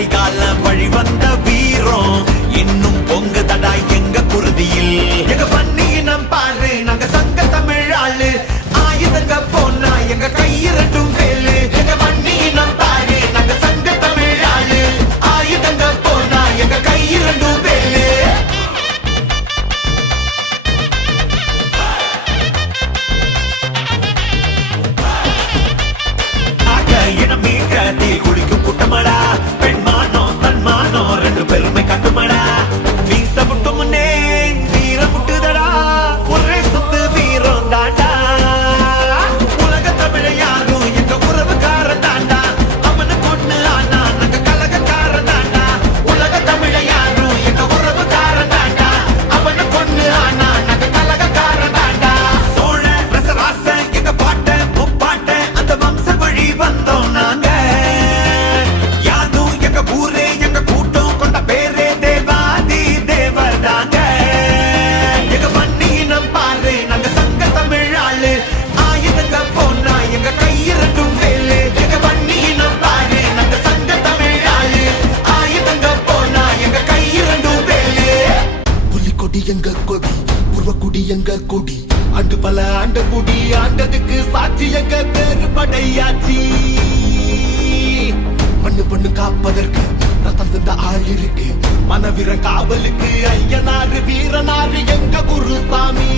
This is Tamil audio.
கரிகாலம் வழி வந்த வீரம் இன்னும் பொங்கு தடா எங்க குருதியில். எங்க பன்னியினம் பாரு நாங்க சங்க தமிழ் ஆளு, ஆயுதங்க போனா எங்க கையிரட்டும் வேலு. எங்க பன்னியினம் பாரு நாங்க சங்க தமிழ் ஆளு, ஆயுதங்க போனா எங்க கையிரட்டும் வேலு. இனம் மீட்டத்தில் குளிக்கும் கூட்டமடா, பெண்மானோ தன்மானோ ரெண்டு பெருமை கட்டுமடா. வீச முட்டு முன்னே வீர முட்டுதடா, ஒரே சொத்து வீரம் தாண்டா. உலக தமிழ யாரும் எங்க உறவுக்கார தாண்டா, அவனை கொண்டு ஆனா நாங்க கலகக்கார தாண்டா. உலக தமிழ யாரும் எங்க உறவுக்கார தாண்டா, அவனை கொண்டு ஆனா நாங்க கலகக்கார தாண்டா. சோழ ரசராச எங்க பாட்ட முப்பாட்ட அந்த வம்ச வழி வந்தோம் நாங்க. யாதும் எங்க ஊரே எங்க கூட்டம் கொண்ட பேரே தேவாதி தேவதாங்க. எங்க மண்ணினம் பாரு நாங்க சங்க தமிழ் ஆளு, ஆயுதங்க போனா எங்க கையிரட்டும் வேலு. எங்க மண்ணினம் பாரு நாங்க சங்க தமிழ் ஆளு, ஆயுதங்க போனா எங்க கையிரட்டும் வேலு. புலிக்கொடி எங்க கொடி, உருவக்குடி எங்க கொடி, ஆண்டு பல ஆண்ட குடி ஆண்டதுக்கு சாட்சி எங்க பேரு படையாச்சி. மண்ணு பொண்ணு காப்பதற்கு ரத்தம் தந்த ஆள் இருக்கு, மனவீர காவலுக்கு ஐயனாரு வீரனாரு எங்க குருசாமி.